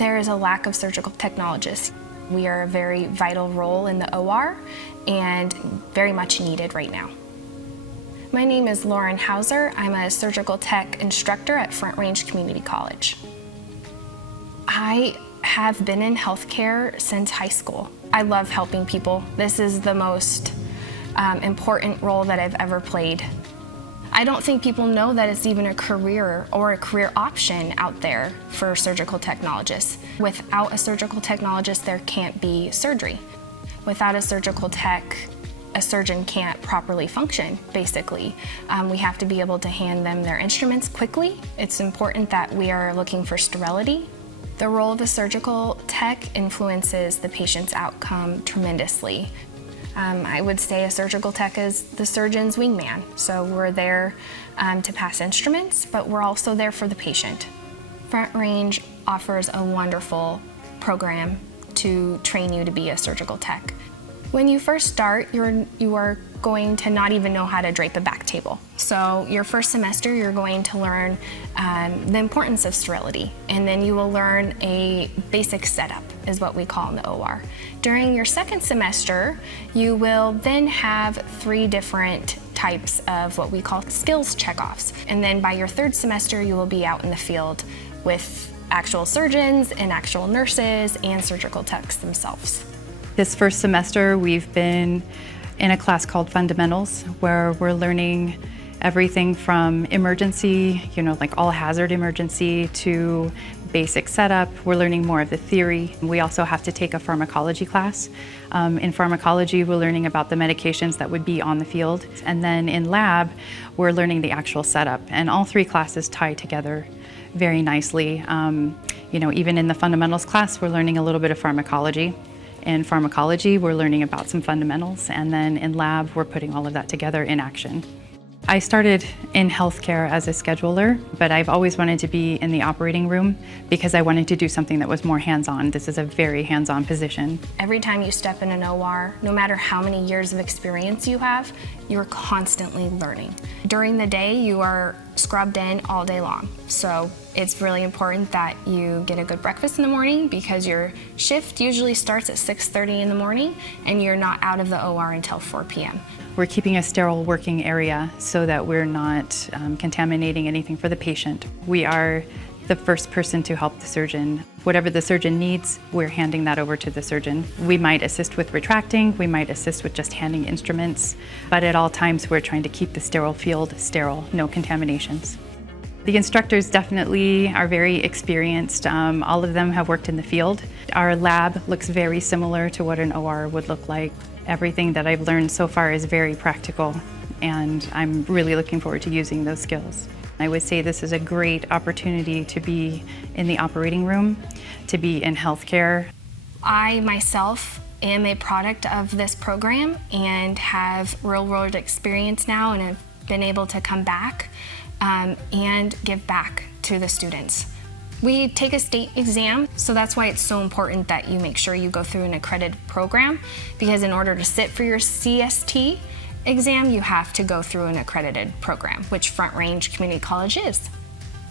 There is a lack of surgical technologists. We are a very vital role in the OR and very much needed right now. My name is Lauren Hauser. I'm a surgical tech instructor at Front Range Community College. I have been in healthcare since high school. I love helping people. This is the most important role that I've ever played. I don't think people know that it's even a career or a career option out there for surgical technologists. Without a surgical technologist, there can't be surgery. Without a surgical tech, a surgeon can't properly function, basically. We have to be able to hand them their instruments quickly. It's important that we are looking for sterility. The role of a surgical tech influences the patient's outcome tremendously. I would say a surgical tech is the surgeon's wingman. So we're there to pass instruments, but we're also there for the patient. Front Range offers a wonderful program to train you to be a surgical tech. When you first start, you are going to not even know how to drape a back table. So your first semester, you're going to learn the importance of sterility, and then you will learn a basic setup, is what we call in the OR. During your second semester, you will then have 3 different types of what we call skills checkoffs. And then by your third semester, you will be out in the field with actual surgeons and actual nurses and surgical techs themselves. This first semester, we've been in a class called Fundamentals, where we're learning everything from emergency, like all hazard emergency, to basic setup. We're learning more of the theory. We also have to take a pharmacology class. In pharmacology, we're learning about the medications that would be on the field. And then in lab, we're learning the actual setup. And all 3 classes tie together very nicely. Even in the fundamentals class, we're learning a little bit of pharmacology. In pharmacology, we're learning about some fundamentals, and then in lab, we're putting all of that together in action. I started in healthcare as a scheduler, but I've always wanted to be in the operating room because I wanted to do something that was more hands-on. This is a very hands-on position. Every time you step in an OR, no matter how many years of experience you have, you're constantly learning. During the day, you are scrubbed in all day long. So it's really important that you get a good breakfast in the morning because your shift usually starts at 6:30 in the morning and you're not out of the OR until 4 p.m. We're keeping a sterile working area so that we're not contaminating anything for the patient. We are the first person to help the surgeon. Whatever the surgeon needs, we're handing that over to the surgeon. We might assist with retracting, we might assist with just handing instruments, but at all times we're trying to keep the sterile field sterile, no contaminations. The instructors definitely are very experienced. All of them have worked in the field. Our lab looks very similar to what an OR would look like. Everything that I've learned so far is very practical, and I'm really looking forward to using those skills. I would say this is a great opportunity to be in the operating room, to be in healthcare. I myself am a product of this program and have real-world experience now, and have been able to come back and give back to the students. We take a state exam, so that's why it's so important that you make sure you go through an accredited program, because in order to sit for your CST exam, you have to go through an accredited program, which Front Range Community College is.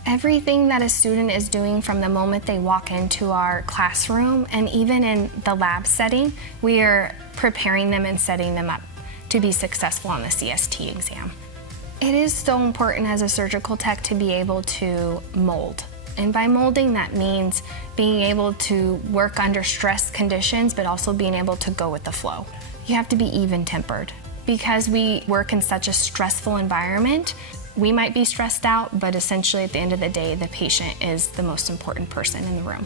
Everything that a student is doing from the moment they walk into our classroom, and even in the lab setting, we are preparing them and setting them up to be successful on the CST exam. It is so important as a surgical tech to be able to mold. And by molding, that means being able to work under stress conditions, but also being able to go with the flow. You have to be even-tempered. Because we work in such a stressful environment, we might be stressed out, but essentially at the end of the day, the patient is the most important person in the room.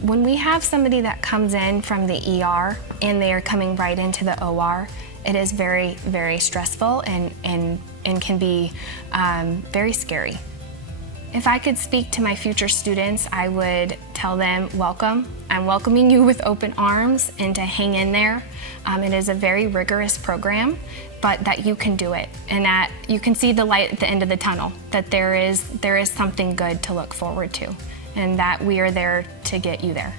When we have somebody that comes in from the ER and they are coming right into the OR, it is very, very stressful and can be very scary. If I could speak to my future students, I would tell them, welcome. I'm welcoming you with open arms and to hang in there. It is a very rigorous program, but that you can do it and that you can see the light at the end of the tunnel, that there is something good to look forward to, and that we are there to get you there.